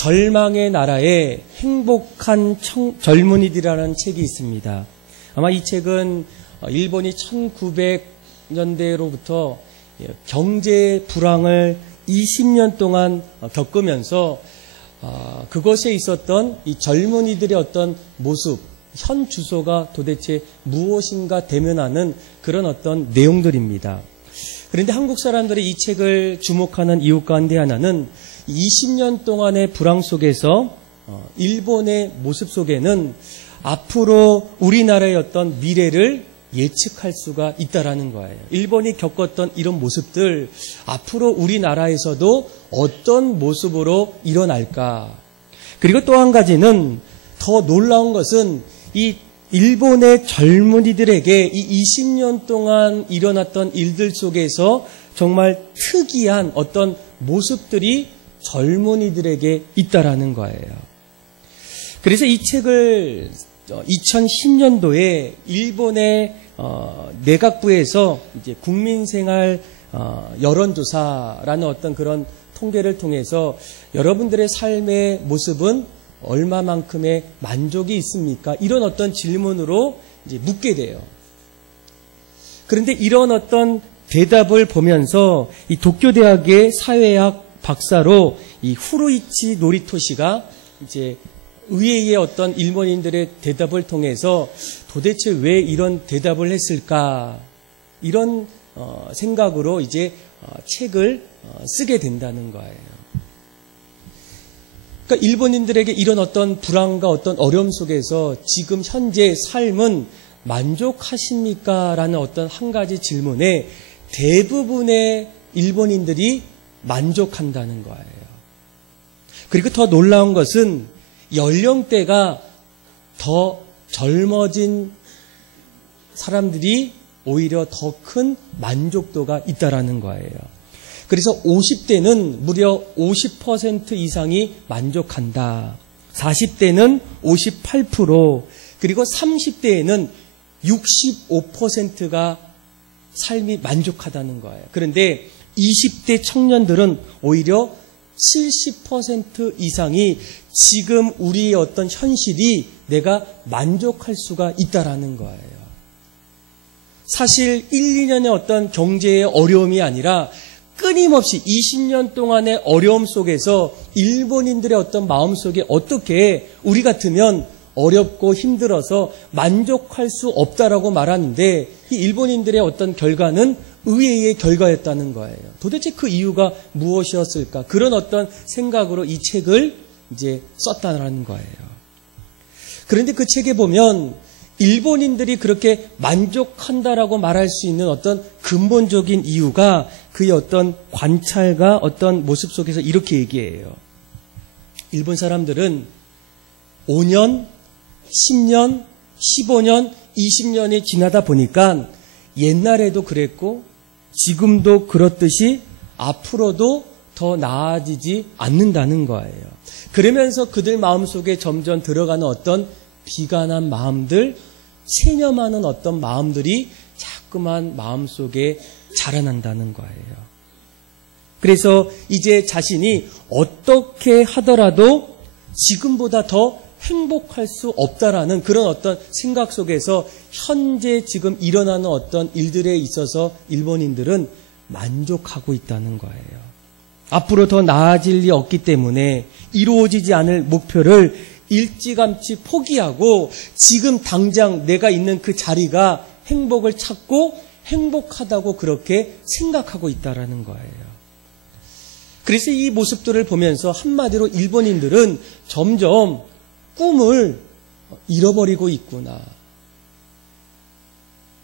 절망의 나라에 행복한 젊은이들이라는 책이 있습니다. 아마 이 책은 일본이 1900년대로부터 경제 불황을 20년 동안 겪으면서 그것에 있었던 이 젊은이들의 어떤 모습, 현 주소가 도대체 무엇인가 대면하는 그런 어떤 내용들입니다. 그런데 한국 사람들이 이 책을 주목하는 이유 가운데 하나는 20년 동안의 불황 속에서 일본의 모습 속에는 앞으로 우리나라의 어떤 미래를 예측할 수가 있다라는 거예요. 일본이 겪었던 이런 모습들, 앞으로 우리나라에서도 어떤 모습으로 일어날까. 그리고 또 한 가지는 더 놀라운 것은 이 일본의 젊은이들에게 이 20년 동안 일어났던 일들 속에서 정말 특이한 어떤 모습들이 젊은이들에게 있다라는 거예요. 그래서 이 책을 2010년도에 일본의 내각부에서 이제 국민생활 여론조사라는 어떤 그런 통계를 통해서 여러분들의 삶의 모습은 얼마만큼의 만족이 있습니까? 이런 어떤 질문으로 이제 묻게 돼요. 그런데 이런 어떤 대답을 보면서 이 도쿄대학의 사회학 박사로 이 후루이치 노리토시가 이제 의회의 어떤 일본인들의 대답을 통해서 도대체 왜 이런 대답을 했을까? 이런 생각으로 이제 책을 쓰게 된다는 거예요. 그러니까 일본인들에게 이런 어떤 불안과 어떤 어려움 속에서 지금 현재 삶은 만족하십니까? 라는 어떤 한 가지 질문에 대부분의 일본인들이 만족한다는 거예요. 그리고 더 놀라운 것은 연령대가 더 젊어진 사람들이 오히려 더 큰 만족도가 있다라는 거예요. 그래서 50대는 무려 50% 이상이 만족한다. 40대는 58%, 그리고 30대에는 65%가 삶이 만족하다는 거예요. 그런데 20대 청년들은 오히려 70% 이상이 지금 우리의 어떤 현실이 내가 만족할 수가 있다라는 거예요. 사실 1, 2년의 어떤 경제의 어려움이 아니라 끊임없이 20년 동안의 어려움 속에서 일본인들의 어떤 마음속에 어떻게 우리 같으면 어렵고 힘들어서 만족할 수 없다라고 말하는데 이 일본인들의 어떤 결과는 의외의 결과였다는 거예요. 도대체 그 이유가 무엇이었을까? 그런 어떤 생각으로 이 책을 이제 썼다는 거예요. 그런데 그 책에 보면 일본인들이 그렇게 만족한다라고 말할 수 있는 어떤 근본적인 이유가 그의 어떤 관찰과 어떤 모습 속에서 이렇게 얘기해요. 일본 사람들은 5년, 10년, 15년, 20년이 지나다 보니까 옛날에도 그랬고 지금도 그렇듯이 앞으로도 더 나아지지 않는다는 거예요. 그러면서 그들 마음속에 점점 들어가는 어떤 비관한 마음들, 체념하는 어떤 마음들이 자꾸만 마음속에 자라난다는 거예요. 그래서 이제 자신이 어떻게 하더라도 지금보다 더 행복할 수 없다라는 그런 어떤 생각 속에서 현재 지금 일어나는 어떤 일들에 있어서 일본인들은 만족하고 있다는 거예요. 앞으로 더 나아질 리 없기 때문에 이루어지지 않을 목표를 일찌감치 포기하고 지금 당장 내가 있는 그 자리가 행복을 찾고 행복하다고 그렇게 생각하고 있다라는 거예요. 그래서 이 모습들을 보면서 한마디로 일본인들은 점점 꿈을 잃어버리고 있구나.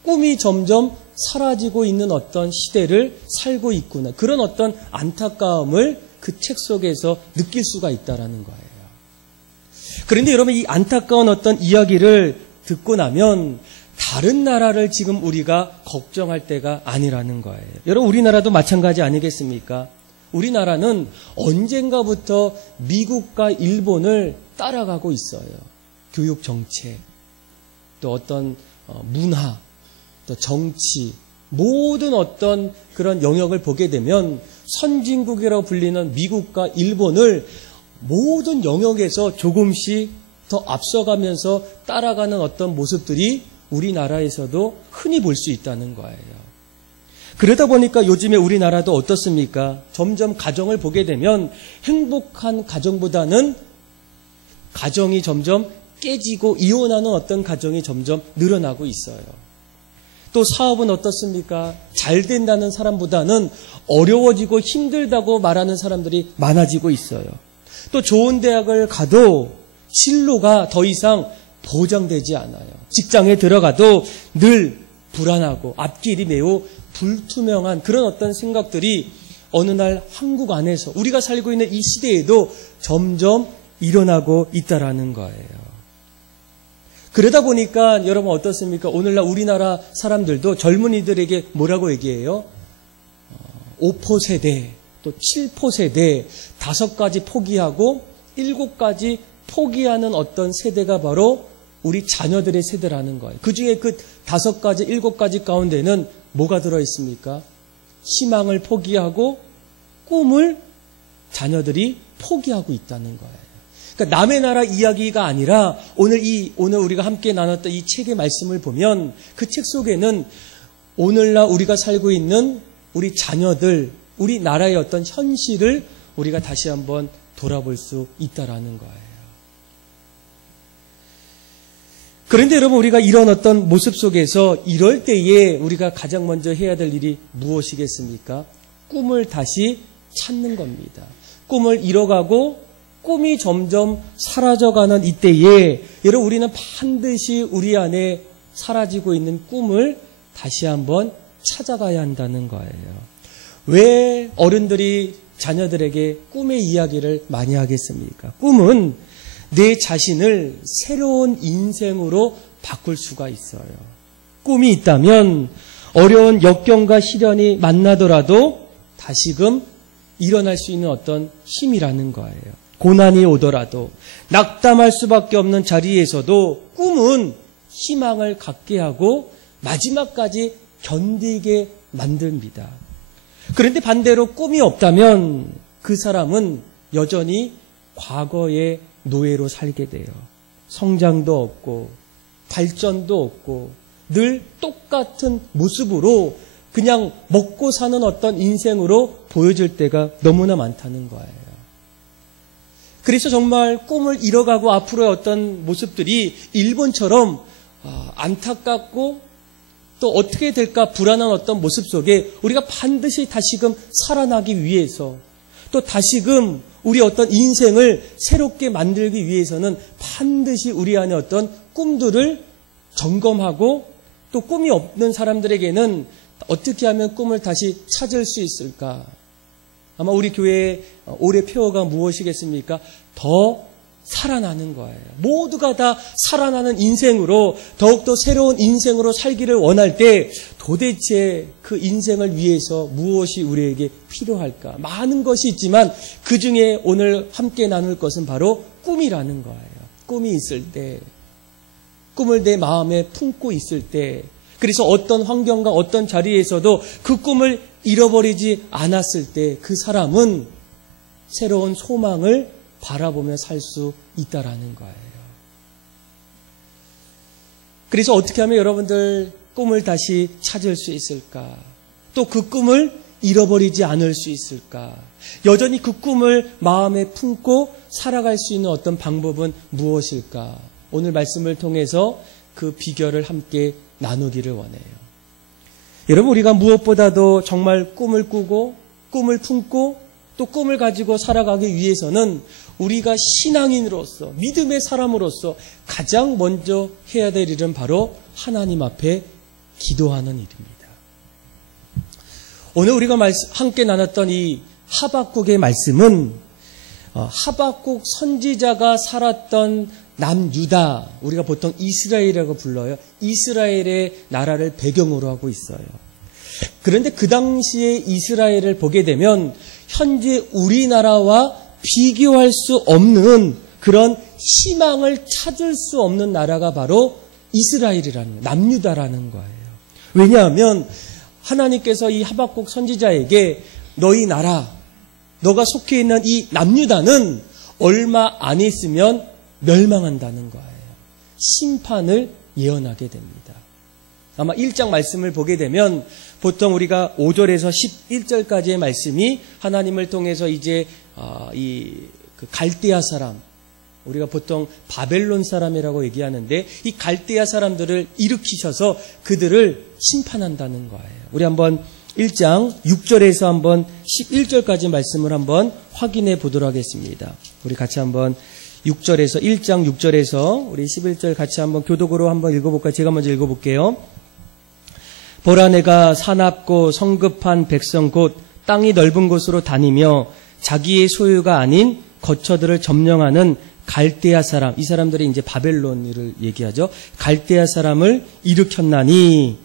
꿈이 점점 사라지고 있는 어떤 시대를 살고 있구나. 그런 어떤 안타까움을 그 책 속에서 느낄 수가 있다라는 거예요. 그런데 여러분 이 안타까운 어떤 이야기를 듣고 나면 다른 나라를 지금 우리가 걱정할 때가 아니라는 거예요. 여러분 우리나라도 마찬가지 아니겠습니까? 우리나라는 언젠가부터 미국과 일본을 따라가고 있어요. 교육 정책, 또 어떤 문화, 또 정치, 모든 어떤 그런 영역을 보게 되면 선진국이라고 불리는 미국과 일본을 모든 영역에서 조금씩 더 앞서가면서 따라가는 어떤 모습들이 우리나라에서도 흔히 볼 수 있다는 거예요. 그러다 보니까 요즘에 우리나라도 어떻습니까? 점점 가정을 보게 되면 행복한 가정보다는 가정이 점점 깨지고 이혼하는 어떤 가정이 점점 늘어나고 있어요. 또 사업은 어떻습니까? 잘 된다는 사람보다는 어려워지고 힘들다고 말하는 사람들이 많아지고 있어요. 또 좋은 대학을 가도 진로가 더 이상 보장되지 않아요. 직장에 들어가도 늘 불안하고 앞길이 매우 불투명한 그런 어떤 생각들이 어느 날 한국 안에서 우리가 살고 있는 이 시대에도 점점 일어나고 있다라는 거예요. 그러다 보니까 여러분 어떻습니까? 오늘날 우리나라 사람들도 젊은이들에게 뭐라고 얘기해요? 5포 세대, 또 7포 세대, 5가지 포기하고 7가지 포기하는 어떤 세대가 바로 우리 자녀들의 세대라는 거예요. 그 중에 그 5가지, 7가지 가운데는 뭐가 들어있습니까? 희망을 포기하고 꿈을 자녀들이 포기하고 있다는 거예요. 그러니까 남의 나라 이야기가 아니라 오늘 우리가 함께 나눴던 이 책의 말씀을 보면 그 책 속에는 오늘날 우리가 살고 있는 우리 자녀들, 우리 나라의 어떤 현실을 우리가 다시 한번 돌아볼 수 있다라는 거예요. 그런데 여러분 우리가 이런 어떤 모습 속에서 이럴 때에 우리가 가장 먼저 해야 될 일이 무엇이겠습니까? 꿈을 다시 찾는 겁니다. 꿈을 잃어가고 꿈이 점점 사라져가는 이때에 여러분 우리는 반드시 우리 안에 사라지고 있는 꿈을 다시 한번 찾아가야 한다는 거예요. 왜 어른들이 자녀들에게 꿈의 이야기를 많이 하겠습니까? 꿈은 내 자신을 새로운 인생으로 바꿀 수가 있어요. 꿈이 있다면 어려운 역경과 시련이 만나더라도 다시금 일어날 수 있는 어떤 힘이라는 거예요. 고난이 오더라도 낙담할 수밖에 없는 자리에서도 꿈은 희망을 갖게 하고 마지막까지 견디게 만듭니다. 그런데 반대로 꿈이 없다면 그 사람은 여전히 과거의 노예로 살게 돼요. 성장도 없고 발전도 없고 늘 똑같은 모습으로 그냥 먹고 사는 어떤 인생으로 보여질 때가 너무나 많다는 거예요. 그래서 정말 꿈을 잃어가고 앞으로의 어떤 모습들이 일본처럼 안타깝고 또 어떻게 될까 불안한 어떤 모습 속에 우리가 반드시 다시금 살아나기 위해서 또 다시금 우리 어떤 인생을 새롭게 만들기 위해서는 반드시 우리 안에 어떤 꿈들을 점검하고 또 꿈이 없는 사람들에게는 어떻게 하면 꿈을 다시 찾을 수 있을까? 아마 우리 교회의 올해 표어가 무엇이겠습니까? 더 살아나는 거예요. 모두가 다 살아나는 인생으로 더욱더 새로운 인생으로 살기를 원할 때 도대체 그 인생을 위해서 무엇이 우리에게 필요할까? 많은 것이 있지만 그 중에 오늘 함께 나눌 것은 바로 꿈이라는 거예요. 꿈이 있을 때, 꿈을 내 마음에 품고 있을 때, 그래서 어떤 환경과 어떤 자리에서도 그 꿈을 잃어버리지 않았을 때 그 사람은 새로운 소망을 바라보며 살 수 있다라는 거예요. 그래서 어떻게 하면 여러분들 꿈을 다시 찾을 수 있을까? 또 그 꿈을 잃어버리지 않을 수 있을까? 여전히 그 꿈을 마음에 품고 살아갈 수 있는 어떤 방법은 무엇일까? 오늘 말씀을 통해서 그 비결을 함께 나누기를 원해요. 여러분 우리가 무엇보다도 정말 꿈을 꾸고 꿈을 품고 또 꿈을 가지고 살아가기 위해서는 우리가 신앙인으로서 믿음의 사람으로서 가장 먼저 해야 될 일은 바로 하나님 앞에 기도하는 일입니다. 오늘 우리가 함께 나눴던 이 하박국의 말씀은 하박국 선지자가 살았던 남유다, 우리가 보통 이스라엘이라고 불러요. 이스라엘의 나라를 배경으로 하고 있어요. 그런데 그 당시에 이스라엘을 보게 되면 현재 우리나라와 비교할 수 없는 그런 희망을 찾을 수 없는 나라가 바로 이스라엘이라는 거예요. 남유다라는 거예요. 왜냐하면 하나님께서 이 하박국 선지자에게 너희 나라, 너가 속해 있는 이 남유다는 얼마 안 있으면 멸망한다는 거예요. 심판을 예언하게 됩니다. 아마 1장 말씀을 보게 되면 보통 우리가 5절에서 11절까지의 말씀이 하나님을 통해서 이제 그 갈대아 사람, 우리가 보통 바벨론 사람이라고 얘기하는데 이 갈대아 사람들을 일으키셔서 그들을 심판한다는 거예요. 우리 한번 1장 6절에서 한번 11절까지 말씀을 한번 확인해 보도록 하겠습니다. 우리 같이 한번 6절에서 1장 6절에서 우리 11절 같이 한번 교독으로 한번 읽어볼까요? 제가 먼저 읽어볼게요. 보라 내가 사납고 성급한 백성 곧 땅이 넓은 곳으로 다니며 자기의 소유가 아닌 거처들을 점령하는 갈대아 사람, 이 사람들이 이제 바벨론을 얘기하죠. 갈대아 사람을 일으켰나니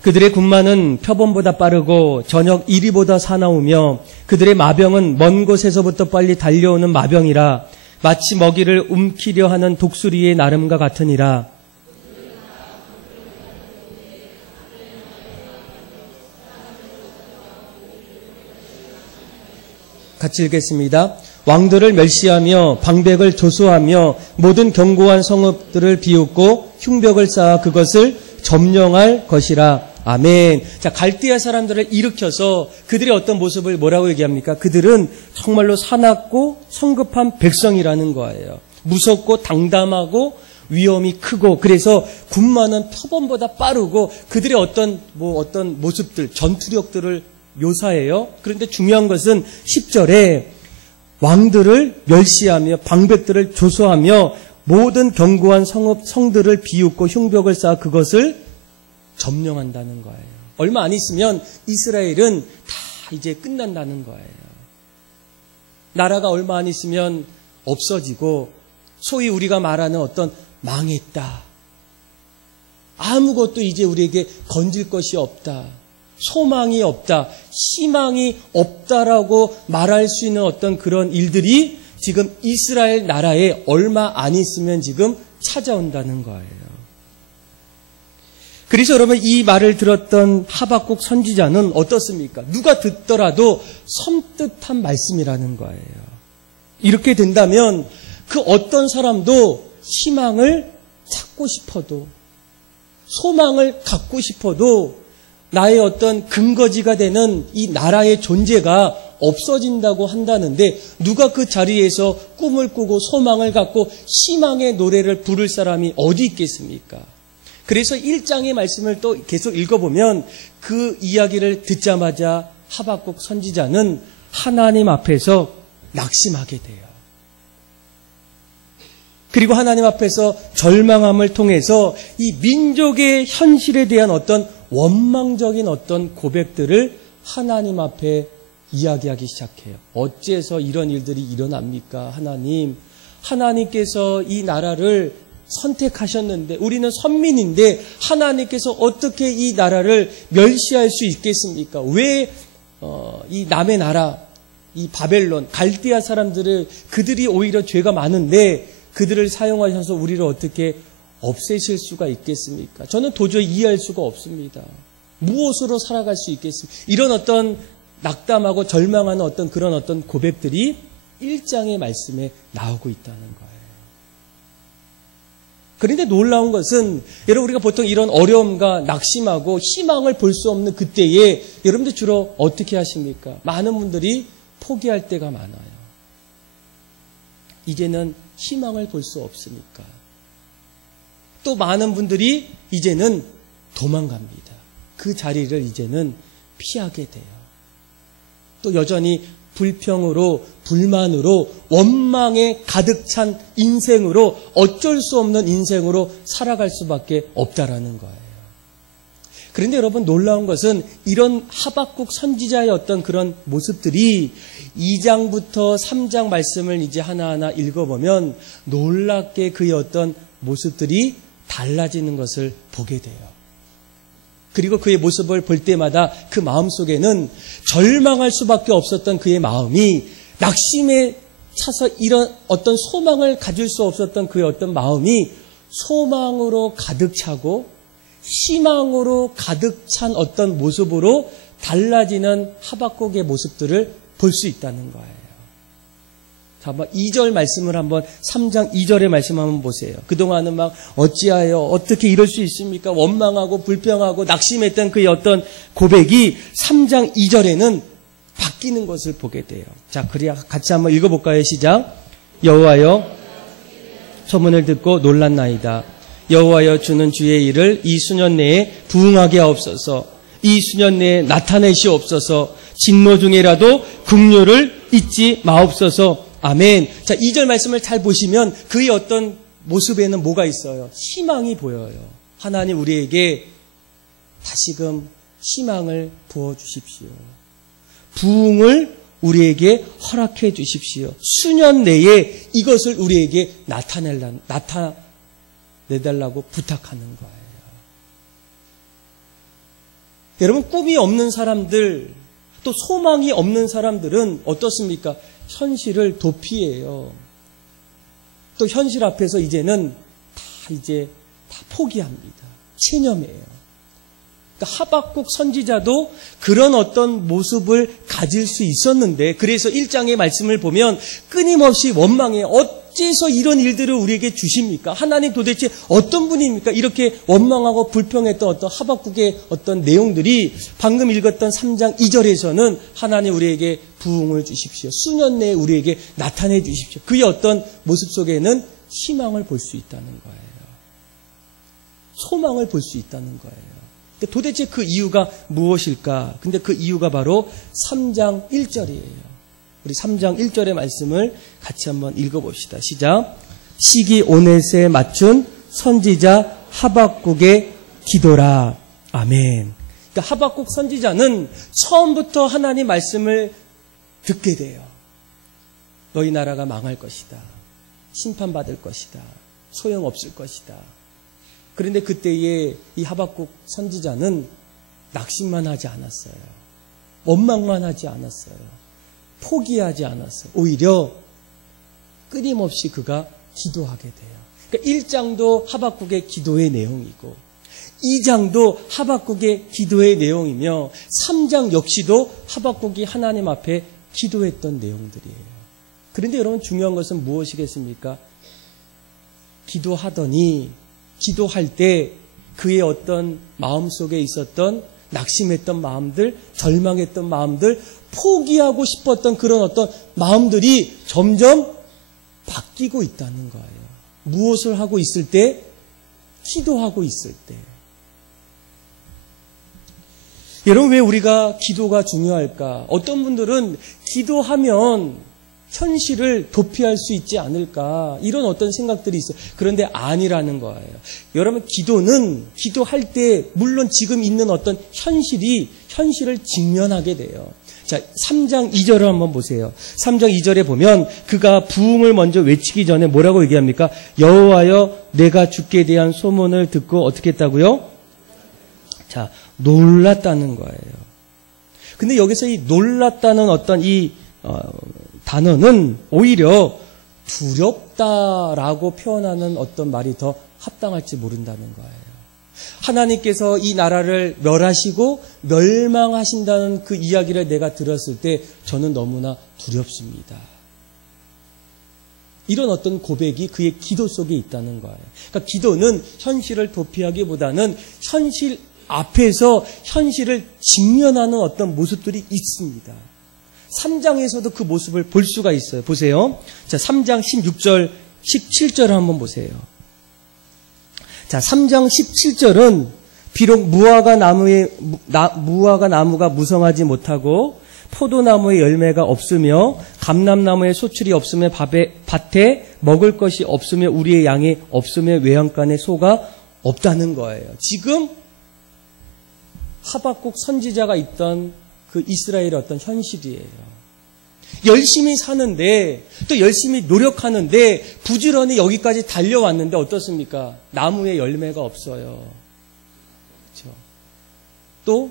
그들의 군마는 표범보다 빠르고 저녁 이리보다 사나우며 그들의 마병은 먼 곳에서부터 빨리 달려오는 마병이라 마치 먹이를 움키려 하는 독수리의 나름과 같으니라. 같이 읽겠습니다. 왕들을 멸시하며 방백을 조소하며 모든 견고한 성읍들을 비웃고 흉벽을 쌓아 그것을 점령할 것이라. 아멘. 자, 갈대아 사람들을 일으켜서 그들의 어떤 모습을 뭐라고 얘기합니까? 그들은 정말로 사납고 성급한 백성이라는 거예요. 무섭고 당담하고 위험이 크고 그래서 군마는 표범보다 빠르고 그들의 어떤 모습들, 전투력들을 묘사해요. 그런데 중요한 것은 10절에 왕들을 멸시하며 방백들을 조소하며 모든 견고한 성들을 비웃고 흉벽을 쌓아 그것을 점령한다는 거예요. 얼마 안 있으면 이스라엘은 다 이제 끝난다는 거예요. 나라가 얼마 안 있으면 없어지고 소위 우리가 말하는 어떤 망했다. 아무것도 이제 우리에게 건질 것이 없다. 소망이 없다. 희망이 없다라고 말할 수 있는 어떤 그런 일들이 지금 이스라엘 나라에 얼마 안 있으면 지금 찾아온다는 거예요. 그래서 여러분 이 말을 들었던 하박국 선지자는 어떻습니까? 누가 듣더라도 섬뜩한 말씀이라는 거예요. 이렇게 된다면 그 어떤 사람도 희망을 찾고 싶어도 소망을 갖고 싶어도 나의 어떤 근거지가 되는 이 나라의 존재가 없어진다고 한다는데 누가 그 자리에서 꿈을 꾸고 소망을 갖고 희망의 노래를 부를 사람이 어디 있겠습니까? 그래서 1장의 말씀을 또 계속 읽어보면 그 이야기를 듣자마자 하박국 선지자는 하나님 앞에서 낙심하게 돼요. 그리고 하나님 앞에서 절망함을 통해서 이 민족의 현실에 대한 어떤 원망적인 어떤 고백들을 하나님 앞에 이야기하기 시작해요. 어째서 이런 일들이 일어납니까? 하나님께서 이 나라를 선택하셨는데 우리는 선민인데 하나님께서 어떻게 이 나라를 멸시할 수 있겠습니까? 왜 이 남의 나라, 이 바벨론, 갈대아 사람들을 그들이 오히려 죄가 많은데 그들을 사용하셔서 우리를 어떻게 없애실 수가 있겠습니까? 저는 도저히 이해할 수가 없습니다. 무엇으로 살아갈 수 있겠습니까? 이런 어떤 낙담하고 절망하는 어떤 그런 어떤 고백들이 1장의 말씀에 나오고 있다는 거예요. 그런데 놀라운 것은 여러분 우리가 보통 이런 어려움과 낙심하고 희망을 볼 수 없는 그때에 여러분들 주로 어떻게 하십니까? 많은 분들이 포기할 때가 많아요. 이제는 희망을 볼 수 없으니까. 또 많은 분들이 이제는 도망갑니다. 그 자리를 이제는 피하게 돼요. 또 여전히 불평으로 불만으로 원망에 가득 찬 인생으로 어쩔 수 없는 인생으로 살아갈 수밖에 없다라는 거예요. 그런데 여러분 놀라운 것은 이런 하박국 선지자의 어떤 그런 모습들이 2장부터 3장 말씀을 이제 하나하나 읽어보면 놀랍게 그의 어떤 모습들이 달라지는 것을 보게 돼요. 그리고 그의 모습을 볼 때마다 그 마음속에는 절망할 수밖에 없었던 그의 마음이 낙심에 차서 이런 어떤 소망을 가질 수 없었던 그의 어떤 마음이 소망으로 가득 차고 희망으로 가득 찬 어떤 모습으로 달라지는 하박국의 모습들을 볼 수 있다는 거예요. 자, 2절 말씀을 한번 3장 2절의 말씀 한번 보세요. 그동안은 막 어찌하여 어떻게 이럴 수 있습니까? 원망하고 불평하고 낙심했던 그의 어떤 고백이 3장 2절에는 바뀌는 것을 보게 돼요. 자, 그래야 같이 한번 읽어볼까요? 시작. 여호와여 소문을 듣고 놀랐나이다. 여호와여 주는 주의 일을 이 수년 내에 부응하게 하옵소서. 이 수년 내에 나타내시옵소서. 진노 중에라도 긍휼을 잊지 마옵소서. 아멘. 자, 2절 말씀을 잘 보시면 그의 어떤 모습에는 뭐가 있어요? 희망이 보여요. 하나님 우리에게 다시금 희망을 부어주십시오. 부흥을 우리에게 허락해 주십시오. 수년 내에 이것을 우리에게 나타내달라고 부탁하는 거예요. 여러분, 꿈이 없는 사람들, 또 소망이 없는 사람들은 어떻습니까? 현실을 도피해요. 또 현실 앞에서 이제는 다 포기합니다. 체념해요. 그러니까 하박국 선지자도 그런 어떤 모습을 가질 수 있었는데, 그래서 1장의 말씀을 보면 끊임없이 원망해. 어째서 이런 일들을 우리에게 주십니까? 하나님 도대체 어떤 분입니까? 이렇게 원망하고 불평했던 어떤 하박국의 어떤 내용들이 방금 읽었던 3장 2절에서는 하나님 우리에게 부흥을 주십시오. 수년 내에 우리에게 나타내 주십시오. 그의 어떤 모습 속에는 희망을 볼 수 있다는 거예요. 소망을 볼 수 있다는 거예요. 도대체 그 이유가 무엇일까? 근데 그 이유가 바로 3장 1절이에요. 우리 3장 1절의 말씀을 같이 한번 읽어봅시다. 시작. 시기 오넷에 맞춘 선지자 하박국의 기도라. 아멘. 그러니까 하박국 선지자는 처음부터 하나님 말씀을 듣게 돼요. 너희 나라가 망할 것이다. 심판받을 것이다. 소용없을 것이다. 그런데 그때의 이 하박국 선지자는 낙심만 하지 않았어요. 원망만 하지 않았어요. 포기하지 않았어요. 오히려 끊임없이 그가 기도하게 돼요. 그러니까 1장도 하박국의 기도의 내용이고 2장도 하박국의 기도의 내용이며 3장 역시도 하박국이 하나님 앞에 기도했던 내용들이에요. 그런데 여러분 중요한 것은 무엇이겠습니까? 기도할 때 그의 어떤 마음속에 있었던 낙심했던 마음들, 절망했던 마음들, 포기하고 싶었던 그런 어떤 마음들이 점점 바뀌고 있다는 거예요. 무엇을 하고 있을 때? 기도하고 있을 때. 여러분, 왜 우리가 기도가 중요할까? 어떤 분들은 기도하면 현실을 도피할 수 있지 않을까, 이런 어떤 생각들이 있어요. 그런데 아니라는 거예요. 여러분, 기도할 때 물론 지금 있는 어떤 현실을 직면하게 돼요. 자, 3장 2절을 한번 보세요. 3장 2절에 보면 그가 부흥을 먼저 외치기 전에 뭐라고 얘기합니까? 여호와여 내가 주께 대한 소문을 듣고 어떻게 했다고요? 자, 놀랐다는 거예요. 근데 여기서 이 놀랐다는 어떤 단어는 오히려 두렵다라고 표현하는 어떤 말이 더 합당할지 모른다는 거예요. 하나님께서 이 나라를 멸하시고 멸망하신다는 그 이야기를 내가 들었을 때 저는 너무나 두렵습니다. 이런 어떤 고백이 그의 기도 속에 있다는 거예요. 그러니까 기도는 현실을 도피하기보다는 현실 앞에서 현실을 직면하는 어떤 모습들이 있습니다. 3장에서도 그 모습을 볼 수가 있어요. 보세요. 자, 3장 16절, 17절을 한번 보세요. 자, 3장 17절은 비록 무화과 나무가 무성하지 못하고 포도나무의 열매가 없으며 감람나무의 소출이 없으며 밭에 먹을 것이 없으며 우리의 양이 없으며 외양간에 소가 없다는 거예요. 지금 하박국 선지자가 있던 그 이스라엘의 어떤 현실이에요. 열심히 사는데 또 열심히 노력하는데 부지런히 여기까지 달려왔는데 어떻습니까? 나무에 열매가 없어요. 그렇죠? 또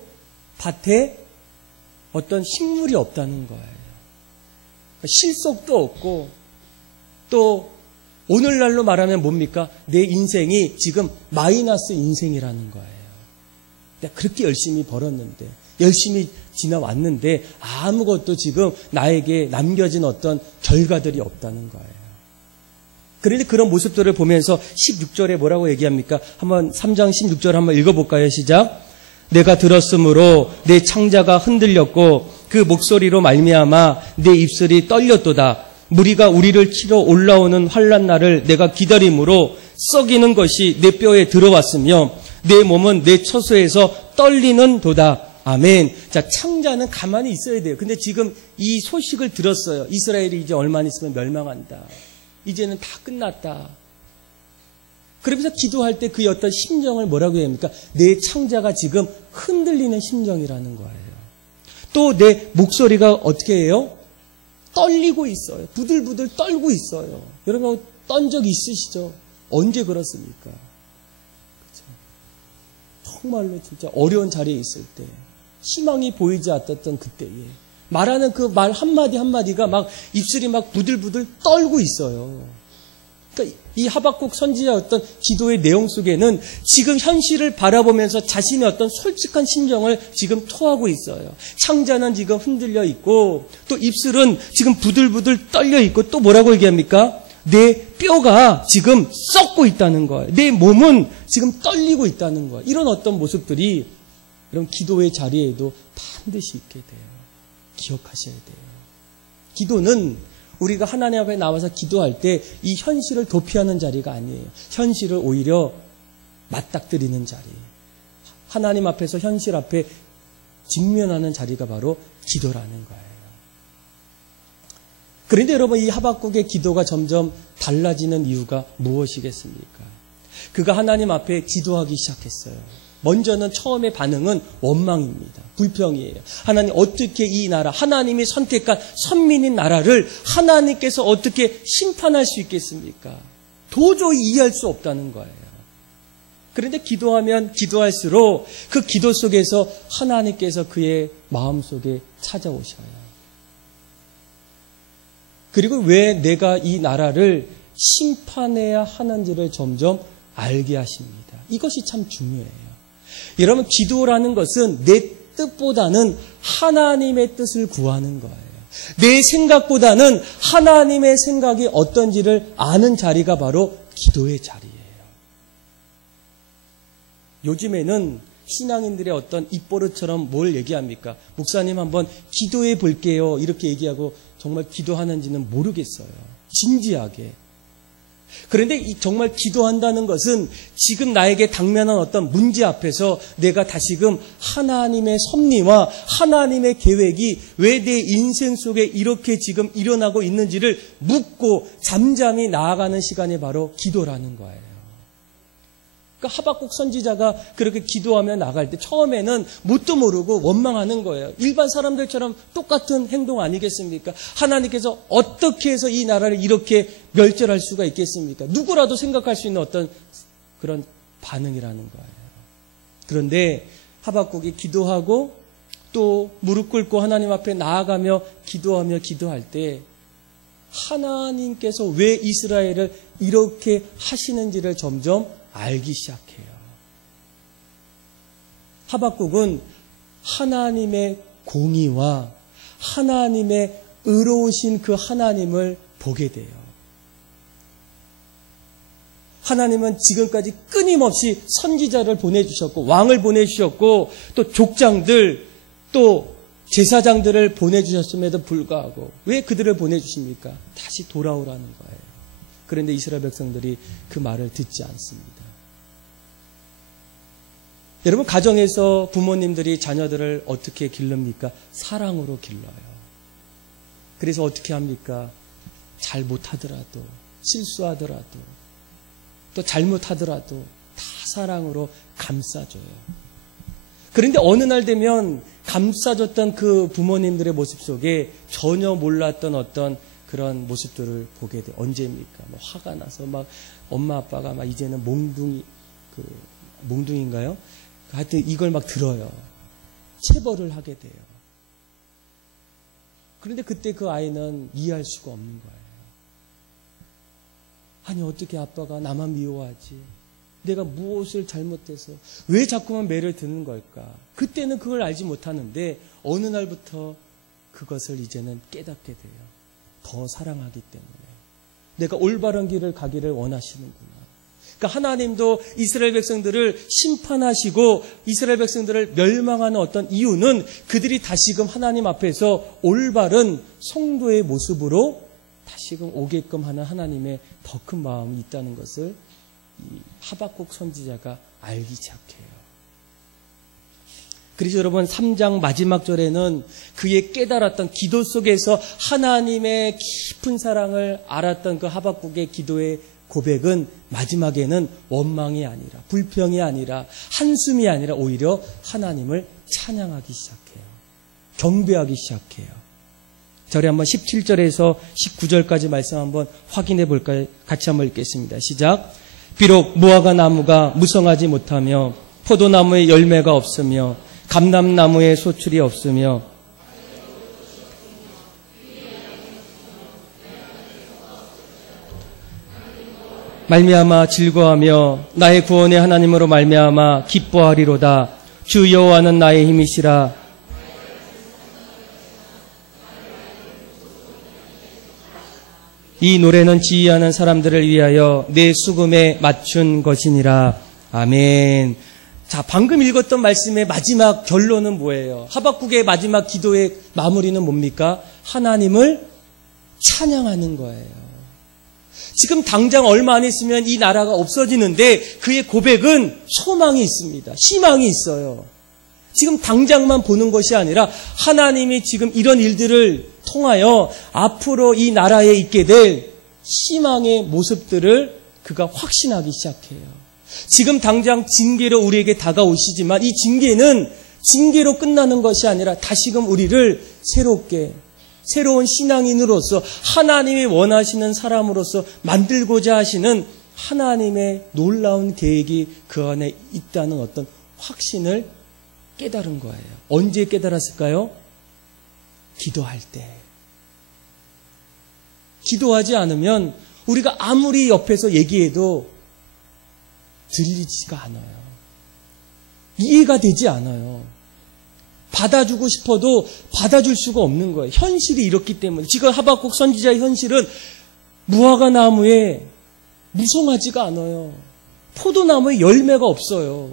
밭에 어떤 식물이 없다는 거예요. 실속도 없고 또 오늘날로 말하면 뭡니까? 내 인생이 지금 마이너스 인생이라는 거예요. 내가 그렇게 열심히 벌었는데 열심히 지나왔는데 아무것도 지금 나에게 남겨진 어떤 결과들이 없다는 거예요. 그런데 그런 모습들을 보면서 16절에 뭐라고 얘기합니까? 한번 3장 16절 한번 읽어볼까요? 시작. 내가 들었으므로 내 창자가 흔들렸고 그 목소리로 말미암아 내 입술이 떨렸도다. 무리가 우리를 치러 올라오는 환난 날을 내가 기다림으로 썩이는 것이 내 뼈에 들어왔으며 내 몸은 내 처소에서 떨리는 도다. 아멘. 자, 창자는 가만히 있어야 돼요. 근데 지금 이 소식을 들었어요. 이스라엘이 이제 얼마 안 있으면 멸망한다. 이제는 다 끝났다. 그러면서 기도할 때 그의 어떤 심정을 뭐라고 해야 합니까? 내 창자가 지금 흔들리는 심정이라는 거예요. 또 내 목소리가 어떻게 해요? 떨리고 있어요. 부들부들 떨고 있어요. 여러분 떤 적 있으시죠? 언제 그렇습니까? 그렇죠? 정말로 진짜 어려운 자리에 있을 때, 희망이 보이지 않았던 그때에 말하는 그 말 한마디 한마디가 막 입술이 막 부들부들 떨고 있어요. 그러니까 이 하박국 선지자의 어떤 기도의 내용 속에는 지금 현실을 바라보면서 자신의 어떤 솔직한 심정을 지금 토하고 있어요. 창자는 지금 흔들려 있고 또 입술은 지금 부들부들 떨려 있고 또 뭐라고 얘기합니까? 내 뼈가 지금 썩고 있다는 거예요. 내 몸은 지금 떨리고 있다는 거예요. 이런 어떤 모습들이 이런 기도의 자리에도 반드시 있게 돼요. 기억하셔야 돼요. 기도는 우리가 하나님 앞에 나와서 기도할 때 이 현실을 도피하는 자리가 아니에요. 현실을 오히려 맞닥뜨리는 자리. 하나님 앞에서 현실 앞에 직면하는 자리가 바로 기도라는 거예요. 그런데 여러분 이 하박국의 기도가 점점 달라지는 이유가 무엇이겠습니까? 그가 하나님 앞에 기도하기 시작했어요. 먼저는 처음의 반응은 원망입니다. 불평이에요. 하나님 어떻게 이 나라, 하나님이 선택한 선민인 나라를 하나님께서 어떻게 심판할 수 있겠습니까? 도저히 이해할 수 없다는 거예요. 그런데 기도하면 기도할수록 그 기도 속에서 하나님께서 그의 마음속에 찾아오셔요. 그리고 왜 내가 이 나라를 심판해야 하는지를 점점 알게 하십니다. 이것이 참 중요해요. 여러분 기도라는 것은 내 뜻보다는 하나님의 뜻을 구하는 거예요. 내 생각보다는 하나님의 생각이 어떤지를 아는 자리가 바로 기도의 자리예요. 요즘에는 신앙인들의 어떤 입버릇처럼 뭘 얘기합니까? 목사님 한번 기도해 볼게요. 이렇게 얘기하고 정말 기도하는지는 모르겠어요. 진지하게. 그런데 정말 기도한다는 것은 지금 나에게 당면한 어떤 문제 앞에서 내가 다시금 하나님의 섭리와 하나님의 계획이 왜 내 인생 속에 이렇게 지금 일어나고 있는지를 묻고 잠잠히 나아가는 시간이 바로 기도라는 거예요. 그러니까 하박국 선지자가 그렇게 기도하며 나갈 때 처음에는 뭣도 모르고 원망하는 거예요. 일반 사람들처럼 똑같은 행동 아니겠습니까? 하나님께서 어떻게 해서 이 나라를 이렇게 멸절할 수가 있겠습니까? 누구라도 생각할 수 있는 어떤 그런 반응이라는 거예요. 그런데 하박국이 기도하고 또 무릎 꿇고 하나님 앞에 나아가며 기도하며 기도할 때 하나님께서 왜 이스라엘을 이렇게 하시는지를 점점 알기 시작해요. 하박국은 하나님의 공의와 하나님의 의로우신 그 하나님을 보게 돼요. 하나님은 지금까지 끊임없이 선지자를 보내주셨고 왕을 보내주셨고 또 족장들 또 제사장들을 보내주셨음에도 불구하고 왜 그들을 보내주십니까? 다시 돌아오라는 거예요. 그런데 이스라엘 백성들이 그 말을 듣지 않습니다. 여러분 가정에서 부모님들이 자녀들을 어떻게 기릅니까? 사랑으로 길러요. 그래서 어떻게 합니까? 잘 못하더라도 실수하더라도 또 잘못하더라도 다 사랑으로 감싸줘요. 그런데 어느 날 되면 감싸줬던 그 부모님들의 모습 속에 전혀 몰랐던 어떤 그런 모습들을 보게 돼. 언제입니까? 뭐 화가 나서 막 엄마 아빠가 막 이제는 몽둥인가요? 하여튼 이걸 막 들어요. 체벌을 하게 돼요. 그런데 그때 그 아이는 이해할 수가 없는 거예요. 아니 어떻게 아빠가 나만 미워하지? 내가 무엇을 잘못해서 왜 자꾸만 매를 드는 걸까? 그때는 그걸 알지 못하는데 어느 날부터 그것을 이제는 깨닫게 돼요. 더 사랑하기 때문에. 내가 올바른 길을 가기를 원하시는구나. 그러니까 하나님도 이스라엘 백성들을 심판하시고 이스라엘 백성들을 멸망하는 어떤 이유는 그들이 다시금 하나님 앞에서 올바른 성도의 모습으로 다시금 오게끔 하는 하나님의 더 큰 마음이 있다는 것을 이 하박국 선지자가 알기 시작해요. 그래서 여러분 3장 마지막 절에는 그의 깨달았던 기도 속에서 하나님의 깊은 사랑을 알았던 그 하박국의 기도의 고백은 마지막에는 원망이 아니라 불평이 아니라 한숨이 아니라 오히려 하나님을 찬양하기 시작해요. 경배하기 시작해요. 자, 우리 한번 17절에서 19절까지 말씀 한번 확인해 볼까요? 같이 한번 읽겠습니다. 시작. 비록 무화과 나무가 무성하지 못하며 포도나무에 열매가 없으며 감람나무에 소출이 없으며 말미암아 즐거워하며 나의 구원의 하나님으로 말미암아 기뻐하리로다. 주 여호와는 나의 힘이시라. 이 노래는 지휘하는 사람들을 위하여 내 수금에 맞춘 것이니라. 아멘. 자, 방금 읽었던 말씀의 마지막 결론은 뭐예요? 하박국의 마지막 기도의 마무리는 뭡니까? 하나님을 찬양하는 거예요. 지금 당장 얼마 안 있으면 이 나라가 없어지는데 그의 고백은 소망이 있습니다. 희망이 있어요. 지금 당장만 보는 것이 아니라 하나님이 지금 이런 일들을 통하여 앞으로 이 나라에 있게 될 희망의 모습들을 그가 확신하기 시작해요. 지금 당장 징계로 우리에게 다가오시지만 이 징계는 징계로 끝나는 것이 아니라 다시금 우리를 새로운 신앙인으로서 하나님이 원하시는 사람으로서 만들고자 하시는 하나님의 놀라운 계획이 그 안에 있다는 어떤 확신을 깨달은 거예요. 언제 깨달았을까요? 기도할 때. 기도하지 않으면 우리가 아무리 옆에서 얘기해도 들리지가 않아요. 이해가 되지 않아요. 받아주고 싶어도 받아줄 수가 없는 거예요. 현실이 이렇기 때문에. 지금 하박국 선지자의 현실은 무화과 나무에 무성하지가 않아요. 포도나무에 열매가 없어요.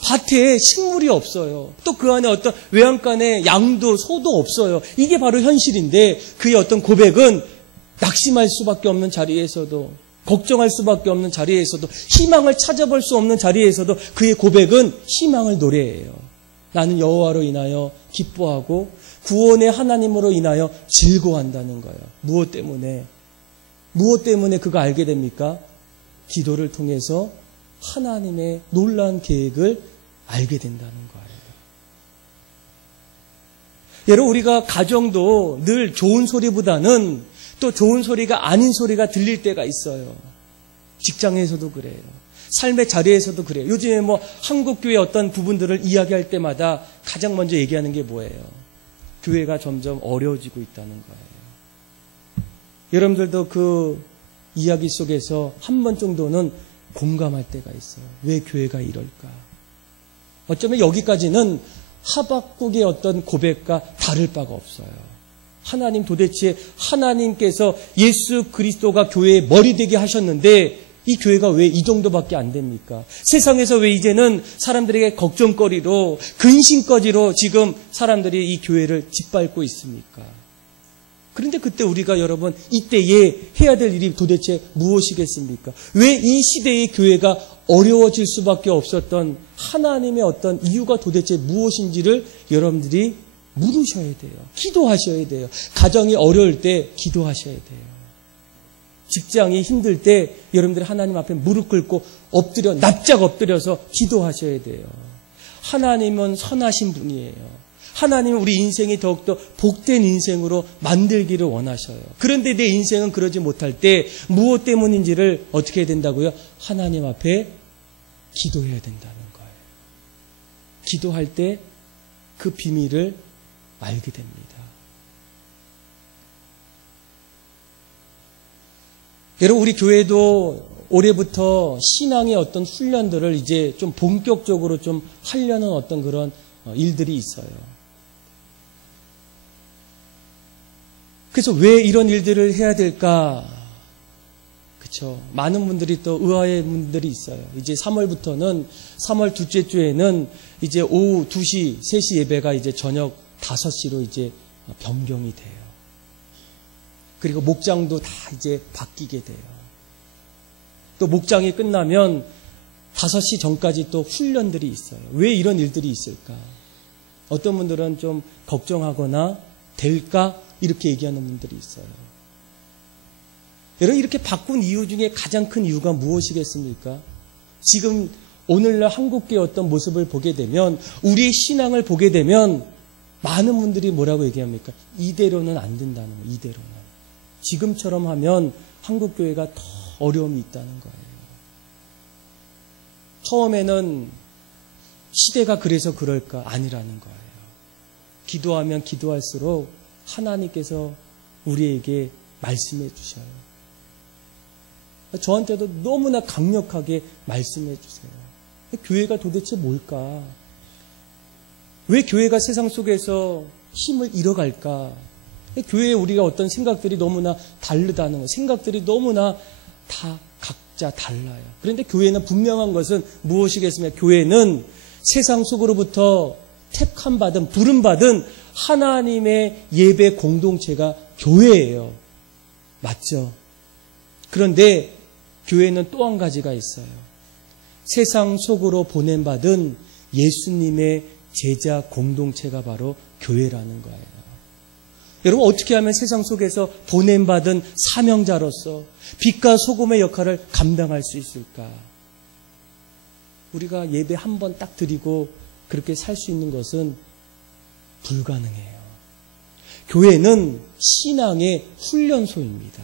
밭에 식물이 없어요. 또 그 안에 어떤 외양간에 양도 소도 없어요. 이게 바로 현실인데 그의 어떤 고백은 낙심할 수밖에 없는 자리에서도 걱정할 수밖에 없는 자리에서도 희망을 찾아볼 수 없는 자리에서도 그의 고백은 희망을 노래해요. 나는 여호와로 인하여 기뻐하고 구원의 하나님으로 인하여 즐거워한다는 거예요. 무엇 때문에 그가 알게 됩니까? 기도를 통해서 하나님의 놀라운 계획을 알게 된다는 거예요. 여러분, 우리가 가정도 늘 좋은 소리보다는 또 좋은 소리가 아닌 소리가 들릴 때가 있어요. 직장에서도 그래요. 삶의 자리에서도 그래요. 요즘에 한국교회 어떤 부분들을 이야기할 때마다 가장 먼저 얘기하는 게 뭐예요? 교회가 점점 어려워지고 있다는 거예요. 여러분들도 그 이야기 속에서 한 번 정도는 공감할 때가 있어요. 왜 교회가 이럴까? 어쩌면 여기까지는 하박국의 어떤 고백과 다를 바가 없어요. 하나님, 도대체 하나님께서 예수 그리스도가 교회의 머리 되게 하셨는데 이 교회가 왜 이 정도밖에 안 됩니까? 세상에서 왜 이제는 사람들에게 걱정거리로 근심거리로 지금 사람들이 이 교회를 짓밟고 있습니까? 그런데 그때 우리가 여러분 이때에 해야 될 일이 도대체 무엇이겠습니까? 왜 이 시대의 교회가 어려워질 수밖에 없었던 하나님의 어떤 이유가 도대체 무엇인지를 여러분들이 물으셔야 돼요. 기도하셔야 돼요. 가정이 어려울 때 기도하셔야 돼요. 직장이 힘들 때 여러분들이 하나님 앞에 무릎 꿇고 납작 엎드려서 기도하셔야 돼요. 하나님은 선하신 분이에요. 하나님은 우리 인생이 더욱더 복된 인생으로 만들기를 원하셔요. 그런데 내 인생은 그러지 못할 때 무엇 때문인지를 어떻게 해야 된다고요? 하나님 앞에 기도해야 된다는 거예요. 기도할 때 그 비밀을 알게 됩니다. 여러분, 우리 교회도 올해부터 신앙의 어떤 훈련들을 이제 좀 본격적으로 좀 하려는 어떤 그런 일들이 있어요. 그래서 왜 이런 일들을 해야 될까? 그렇죠. 많은 분들이 또 의아해 분들이 있어요. 이제 3월부터는 3월 둘째 주에는 이제 오후 2시, 3시 예배가 이제 저녁 5시로 이제 변경이 돼요. 그리고 목장도 다 이제 바뀌게 돼요. 또 목장이 끝나면 5시 전까지 또 훈련들이 있어요. 왜 이런 일들이 있을까? 어떤 분들은 좀 걱정하거나 될까? 이렇게 얘기하는 분들이 있어요. 여러분, 이렇게 바꾼 이유 중에 가장 큰 이유가 무엇이겠습니까? 지금 오늘날 한국교회 어떤 모습을 보게 되면, 우리의 신앙을 보게 되면 많은 분들이 뭐라고 얘기합니까? 이대로는 안 된다는 거예요. 이대로는. 지금처럼 하면 한국교회가 더 어려움이 있다는 거예요. 처음에는 시대가 그래서 그럴까? 아니라는 거예요. 기도하면 기도할수록 하나님께서 우리에게 말씀해 주셔요. 저한테도 너무나 강력하게 말씀해 주세요. 교회가 도대체 뭘까? 왜 교회가 세상 속에서 힘을 잃어갈까? 교회에 우리가 어떤 생각들이 너무나 다르다는 거예요. 생각들이 너무나 다 각자 달라요. 그런데 교회는 분명한 것은 무엇이겠습니까? 교회는 세상 속으로부터 택함 받은, 부름 받은 하나님의 예배 공동체가 교회예요. 맞죠? 그런데 교회는 또 한 가지가 있어요. 세상 속으로 보냄받은 예수님의 제자 공동체가 바로 교회라는 거예요. 여러분, 어떻게 하면 세상 속에서 보냄받은 사명자로서 빛과 소금의 역할을 감당할 수 있을까? 우리가 예배 한 번 딱 드리고 그렇게 살 수 있는 것은 불가능해요. 교회는 신앙의 훈련소입니다.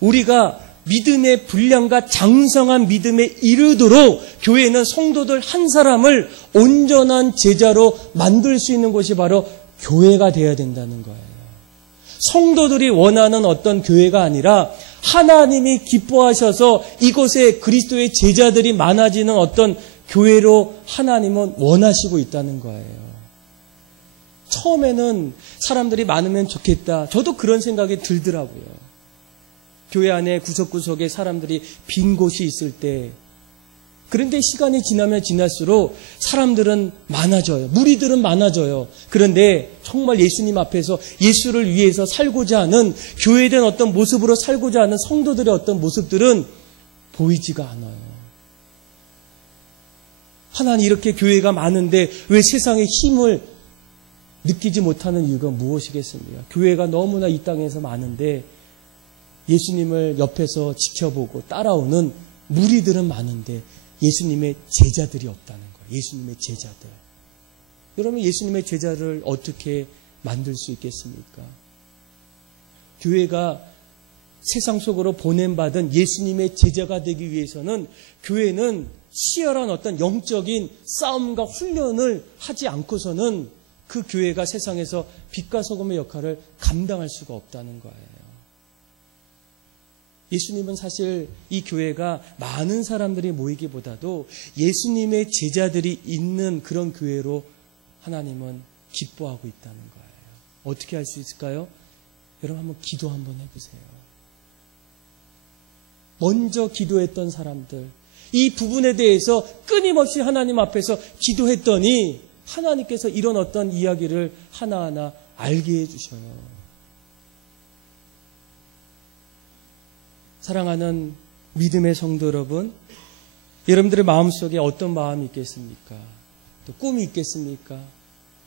우리가 믿음의 분량과 장성한 믿음에 이르도록 교회는 성도들 한 사람을 온전한 제자로 만들 수 있는 곳이 바로 교회가 되어야 된다는 거예요. 성도들이 원하는 어떤 교회가 아니라 하나님이 기뻐하셔서 이곳에 그리스도의 제자들이 많아지는 어떤 교회로 하나님은 원하시고 있다는 거예요. 처음에는 사람들이 많으면 좋겠다. 저도 그런 생각이 들더라고요. 교회 안에 구석구석에 사람들이 빈 곳이 있을 때, 그런데 시간이 지나면 지날수록 사람들은 많아져요. 무리들은 많아져요. 그런데 정말 예수님 앞에서 예수를 위해서 살고자 하는, 교회된 어떤 모습으로 살고자 하는 성도들의 어떤 모습들은 보이지가 않아요. 하나님, 이렇게 교회가 많은데 왜 세상의 힘을 느끼지 못하는 이유가 무엇이겠습니까? 교회가 너무나 이 땅에서 많은데 예수님을 옆에서 지켜보고 따라오는 무리들은 많은데 예수님의 제자들이 없다는 거예요. 예수님의 제자들. 여러분, 예수님의 제자를 어떻게 만들 수 있겠습니까? 교회가 세상 속으로 보냄받은 예수님의 제자가 되기 위해서는 교회는 치열한 어떤 영적인 싸움과 훈련을 하지 않고서는 그 교회가 세상에서 빛과 소금의 역할을 감당할 수가 없다는 거예요. 예수님은 사실 이 교회가 많은 사람들이 모이기보다도 예수님의 제자들이 있는 그런 교회로 하나님은 기뻐하고 있다는 거예요. 어떻게 할 수 있을까요? 여러분, 한번 기도 한번 해보세요. 먼저 기도했던 사람들, 이 부분에 대해서 끊임없이 하나님 앞에서 기도했더니 하나님께서 이런 어떤 이야기를 하나하나 알게 해주셔요. 사랑하는 믿음의 성도 여러분, 여러분들의 마음속에 어떤 마음이 있겠습니까? 또 꿈이 있겠습니까?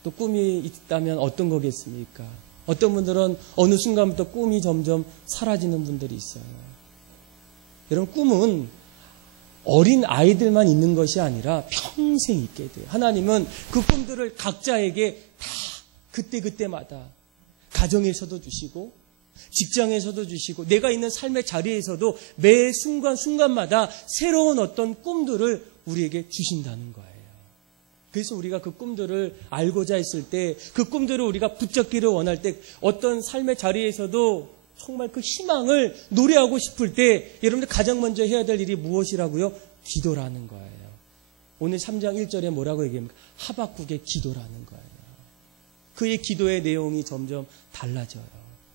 또 꿈이 있다면 어떤 거겠습니까? 어떤 분들은 어느 순간부터 꿈이 점점 사라지는 분들이 있어요. 여러분, 꿈은 어린 아이들만 있는 것이 아니라 평생 있게 돼요. 하나님은 그 꿈들을 각자에게 다 그때그때마다 가정에서도 주시고 직장에서도 주시고 내가 있는 삶의 자리에서도 매 순간순간마다 새로운 어떤 꿈들을 우리에게 주신다는 거예요. 그래서 우리가 그 꿈들을 알고자 했을 때, 그 꿈들을 우리가 붙잡기를 원할 때 어떤 삶의 자리에서도 정말 그 희망을 노래하고 싶을 때 여러분들 가장 먼저 해야 될 일이 무엇이라고요? 기도라는 거예요. 오늘 3장 1절에 뭐라고 얘기합니까? 하박국의 기도라는 거예요. 그의 기도의 내용이 점점 달라져요.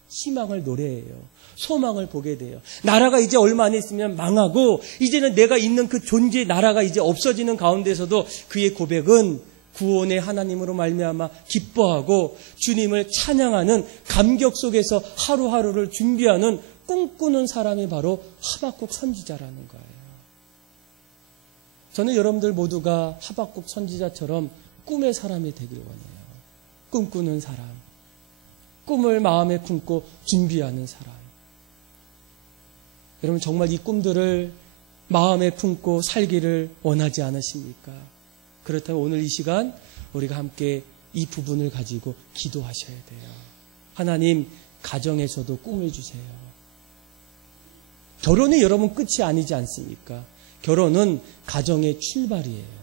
희망을 노래해요. 소망을 보게 돼요. 나라가 이제 얼마 안 있으면 망하고 이제는 내가 있는 그 존재의 나라가 이제 없어지는 가운데서도 그의 고백은 구원의 하나님으로 말미암아 기뻐하고 주님을 찬양하는 감격 속에서 하루하루를 준비하는 꿈꾸는 사람이 바로 하박국 선지자라는 거예요. 저는 여러분들 모두가 하박국 선지자처럼 꿈의 사람이 되길 원해요. 꿈꾸는 사람, 꿈을 마음에 품고 준비하는 사람. 여러분 정말 이 꿈들을 마음에 품고 살기를 원하지 않으십니까? 그렇다면 오늘 이 시간 우리가 함께 이 부분을 가지고 기도하셔야 돼요. 하나님, 가정에서도 꿈을 주세요. 결혼이 여러분 끝이 아니지 않습니까? 결혼은 가정의 출발이에요.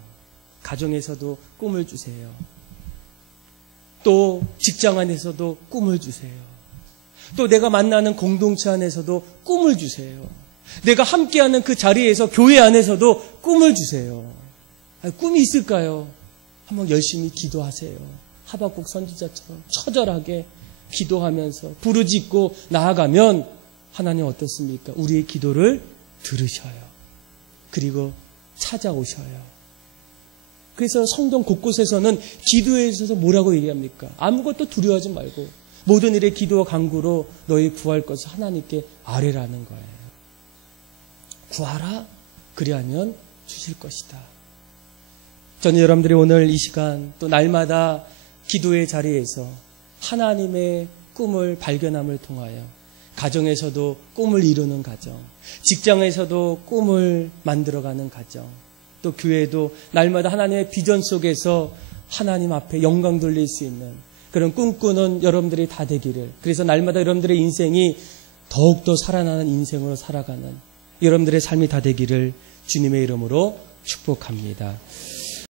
가정에서도 꿈을 주세요. 또 직장 안에서도 꿈을 주세요. 또 내가 만나는 공동체 안에서도 꿈을 주세요. 내가 함께하는 그 자리에서 교회 안에서도 꿈을 주세요. 꿈이 있을까요? 한번 열심히 기도하세요. 하박국 선지자처럼 처절하게 기도하면서 부르짖고 나아가면 하나님 어떻습니까? 우리의 기도를 들으셔요. 그리고 찾아오셔요. 그래서 성경 곳곳에서는 기도에 있어서 뭐라고 얘기합니까? 아무것도 두려워하지 말고 모든 일에 기도와 간구로 너희 구할 것을 하나님께 아뢰라는 거예요. 구하라. 그리하면 주실 것이다. 저는 여러분들이 오늘 이 시간 또 날마다 기도의 자리에서 하나님의 꿈을 발견함을 통하여 가정에서도 꿈을 이루는 가정, 직장에서도 꿈을 만들어가는 가정, 또 교회도 날마다 하나님의 비전 속에서 하나님 앞에 영광 돌릴 수 있는 그런 꿈꾸는 여러분들이 다 되기를, 그래서 날마다 여러분들의 인생이 더욱더 살아나는 인생으로 살아가는 여러분들의 삶이 다 되기를 주님의 이름으로 축복합니다.